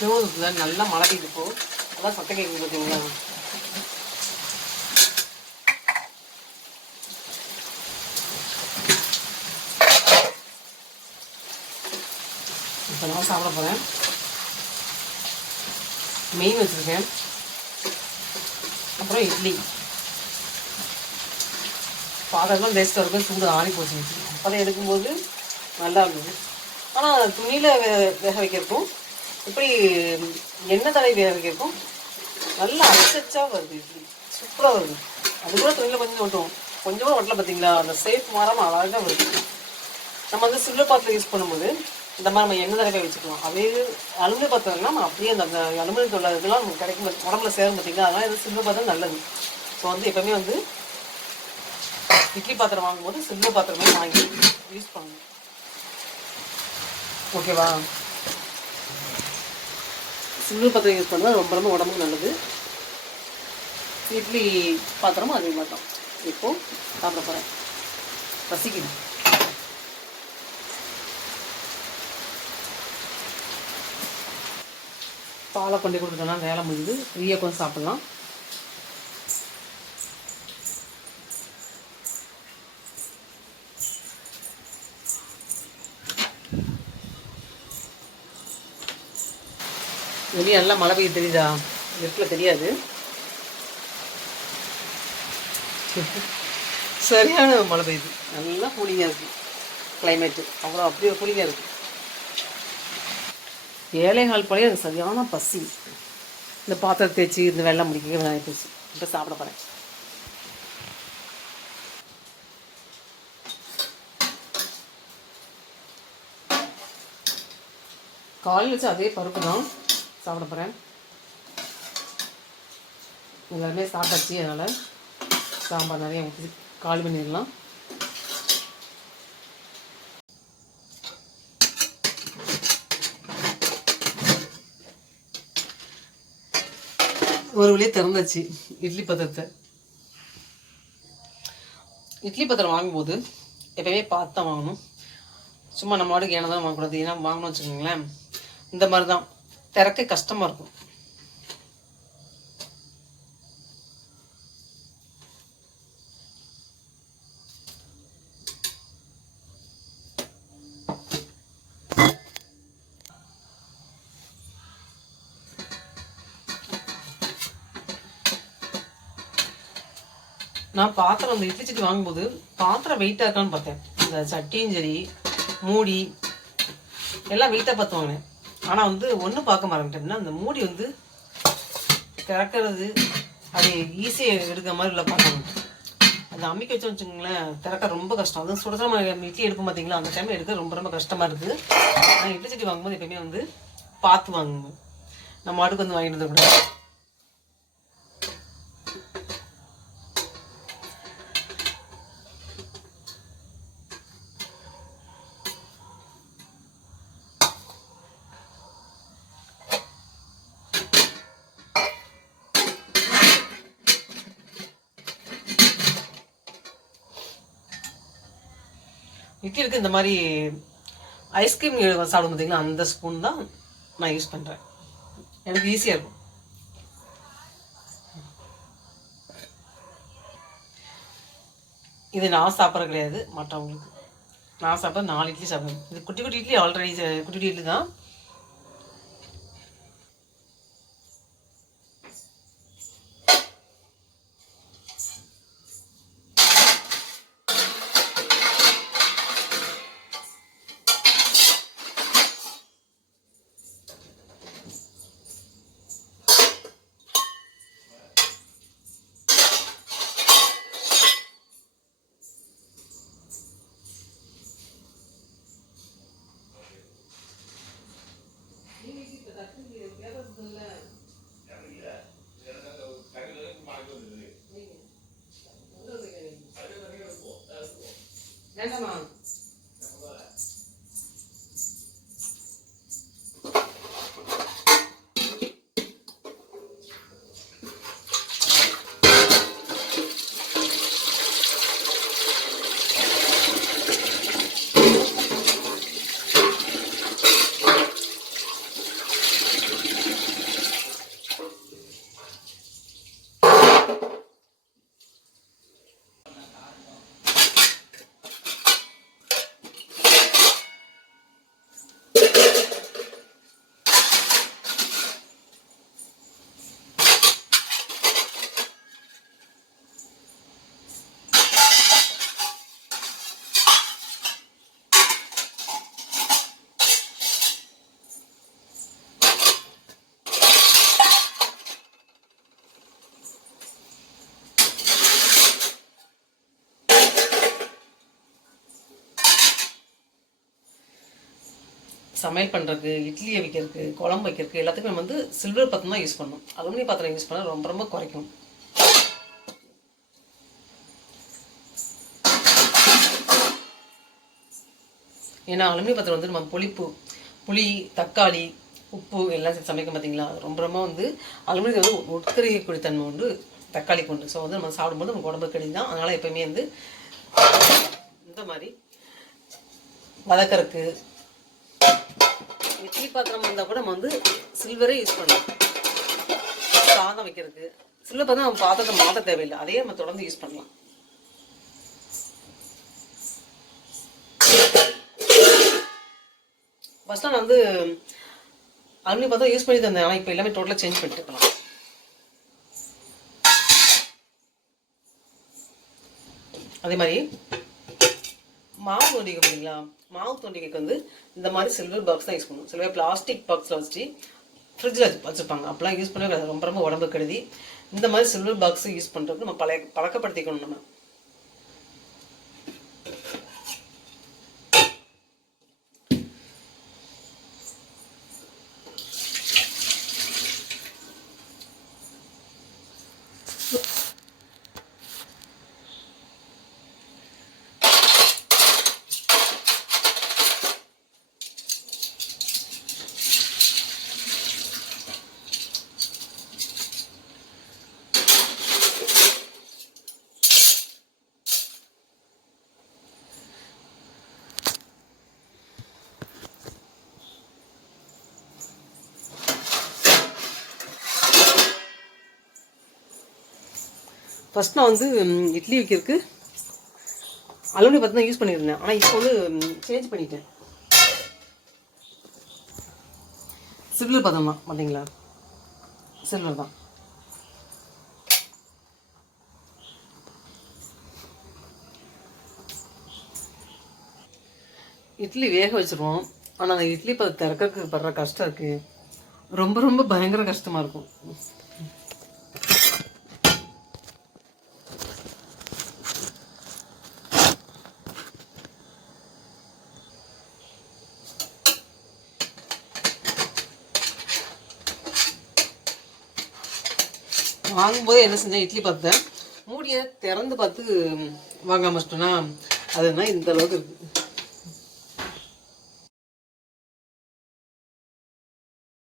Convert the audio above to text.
Snow நல்லா மழை பெய்யுது இப்போ அதான் சத்தம் கேட்குது பார்த்தீங்களா இப்போ நான் சாப்பிட போகிறேன் மெயின் வச்சுருக்கேன். அப்புறம் இட்லி. பாத்திரம்லாம் டேஸ்ட்டாக இருக்கும் சூடு ஆறி போச்சு. அப்போதான் எடுக்கும்போது நல்லா இருந்தது. ஆனால் துணியில் வே வேக வைக்கிறதுக்கும் இப்படி எண்ணெய் தடவை வேக வைக்கிறதுக்கும் நல்லா அச்சச்சா வருது இப்படி சூப்பராக வருது. அது கூட துணியில் கொஞ்சம் ஒட்டும். கொஞ்சமாக ஒட்டல பார்த்தீங்களா அந்த சேஃப் மாறாமல் அழகாக வருது. நம்ம வந்து சில்வர் பாத்திரம் யூஸ் பண்ணும்போது இந்த மாதிரி நம்ம எண்ணெய் தடவை வச்சுக்கலாம். அதே அலுமினிய பாத்திரம்லாம் நம்ம அப்படியே அந்த அந்த அலுமினியம் இதெல்லாம் நமக்கு கிடைக்கும் உடம்புல சேரும் பார்த்தீங்களா அதெல்லாம் இது சில்வர் பாத்திரம் நல்லது. ஸோ வந்து எப்பவுமே வந்து இட்லி பாத்திரம் வாங்கும்போது சில்வர் பாத்திரமே வாங்கி யூஸ் பண்ணணும். ஓகேவா சில்வர் பாத்திரம் யூஸ் பண்ணால் ரொம்ப ரொம்ப உடம்புக்கு நல்லது. இட்லி பாத்திரமும் அதே மாதிரி தான் இப்போ சாப்பிட போகிறேன் ரசிக்கணும். பாலை கொண்டு கொடுத்தோன்னா வேலை முடிஞ்சுது. ஃப்ரீயாக கொஞ்சம் சாப்பிட்லாம். வெளியே நல்லா மழை பெய்ய தெரியுதா? நெருப்பில் தெரியாது. சரியான மழை பெய்யுது. நல்லா கூலிங்காக இருக்குது கிளைமேட்டு அவ்வளோ அப்படியே கூலிங்காக இருக்குது ஏழை கால் போலே அது சரியான பசி. இந்த பாத்திரம் தேய்ச்சி இந்த வெள்ளம் முடிக்க ஆகிடுச்சு இப்போ சாப்பிட போகிறேன் காலையில் வச்சு அதே பருப்பு தான். சாப்பிட போகிறேன் எல்லாருமே சாப்பிட்டாச்சு அதனால் சாம்பார் நிறைய ஊற்றி காலி பண்ணிடலாம். ஒரு வழியே திறந்தாச்சு இட்லி பத்திரத்தை இட்லி பத்திரம் வாங்கும்போது எப்பயுமே பார்த்து தான் வாங்கணும். சும்மா நம்ம வாட்டுக்கு ஏன்னா தான் வாங்கக்கூடாது. ஏன்னா வாங்கணும்னு வச்சுக்கோங்களேன். இந்த மாதிரி தான் திறக்க கஷ்டமாக இருக்கும். நான் பாத்திரம் அந்த இட்லி சட்டி வாங்கும்போது பாத்திரம் வெயிட்டாக இருக்கான்னு பார்த்தேன். இந்த சட்டியும் சரி மூடி எல்லாம் வெயிட்டாக பார்த்து வாங்கினேன். ஆனால் வந்து ஒன்று பார்க்க மறந்துட்டேன்னா அந்த மூடி வந்து திறக்கிறது அது ஈஸியாக எடுக்கிற மாதிரி இல்லை பண்ணணும். அந்த அம்மிக்கு வச்சோம்னு வச்சுக்கோங்களேன் திறக்க ரொம்ப கஷ்டம். அதுவும் சுட சுட நம்ம இட்லி எடுப்போம் பார்த்தீங்களா அந்த டைமில் எடுக்க ரொம்ப ரொம்ப கஷ்டமாக இருக்குது ஆனால் இட்லி சட்டி வாங்கும்போது எப்பயுமே வந்து பார்த்து வாங்குங்க. நம்ம அடுக்கு வந்து வாங்கிட்டு வந்துடக்கூடாது. இட்லிக்கு இந்த மாதிரி ஐஸ்கிரீம் சாப்பிடும் பார்த்தீங்களா? அந்த ஸ்பூன் தான் நான் யூஸ் பண்ணுறேன் எனக்கு ஈஸியாக இருக்கும். இது நான் சாப்பிட்றது கிடையாது மற்றவங்களுக்கு. நான் சாப்பிட்ற நாலு இட்லி சாப்பிடுவேன். இது குட்டி குட்டி இட்லி ஆல்ரெடி குட்டி குட்டி இட்லி தான். you. சமையல் பண்ணுறதுக்கு இட்லி வைக்கிறதுக்கு குழம்பு வைக்கிறதுக்கு எல்லாத்துக்கும் நம்ம வந்து சில்வர் பாத்திரம் தான் யூஸ் பண்ணணும். அலுமினிய பாத்திரம் யூஸ் பண்ணால் ரொம்ப ரொம்ப குறைக்கும். ஏன்னா அலுமினிய பாத்திரம் வந்து நம்ம புளிப்பு புளி தக்காளி உப்பு எல்லாம் சேர்த்து சமைக்கும் பார்த்தீங்களா ரொம்ப ரொம்ப வந்து அலுமினியம் வந்து உட்கரிக்கக்கூடிய தன்மை உண்டு தக்காளி கொண்டு. ஸோ வந்து நம்ம சாப்பிடும்போது நமக்கு உடம்பு கெடுதி தான். அதனால் எப்போயுமே வந்து இந்த மாதிரி வதக்கறக்கு இட்லி பாத்திரம் இருந்தால் கூட நம்ம வந்து சில்வரே யூஸ் பண்ணலாம். சாதம் வைக்கிறதுக்கு. சில்வர் பாத்திரம் நம்ம பாத்திரத்தை மாற்ற தேவையில்லை. அதையே நம்ம தொடர்ந்து யூஸ் பண்ணலாம். ஃபஸ்ட்டாக நான் வந்து அலுமினியம் பாத்திரம் யூஸ் பண்ணி தந்தேன். ஆனால் இப்போ எல்லாமே டோட்டலாக சேஞ்ச் பண்ணிட்டு இருக்கலாம் அதே மாதிரி மாவு தோண்டிக்க பார்த்தீங்களா மாவு தோண்டிக்கு வந்து இந்த மாதிரி சில்வர் பாக்ஸ் தான் யூஸ் பண்ணணும் சில பேர் பிளாஸ்டிக் பாக்ஸில் வச்சு ஃப்ரிட்ஜில் வச்சுருப்பாங்க. அப்போலாம் யூஸ் பண்ணவே ரொம்ப ரொம்ப உடம்பு கெடுதி. இந்த மாதிரி சில்வர் பாக்ஸ் யூஸ் பண்ணுறதுக்கு நம்ம பழைய பழக்கப்படுத்திக்கணும் நம்ம. ஃபஸ்ட் நான் வந்து இட்லி வைக்கிறதுக்கு அலுமினியம் பாத்திரம் தான் யூஸ் பண்ணியிருந்தேன். ஆனால் இப்போ வந்து சேஞ்ச் பண்ணிட்டேன். சில்வர் பாத்திரம் தான் பார்த்தீங்களா சில்வர் தான். இட்லி வேக வச்சிருவோம். ஆனால் அந்த இட்லி பதத்தை திறக்கிறதுக்கு படுற கஷ்டம் இருக்குது ரொம்ப ரொம்ப பயங்கர கஷ்டமாக இருக்கும். வாங்கும்போது என்ன செஞ்சேன்? இட்லி பார்த்தேன் மூடியை திறந்து பார்த்து வாங்காம வச்சிட்டோன்னா அதுனா இந்த அளவுக்கு இருக்குது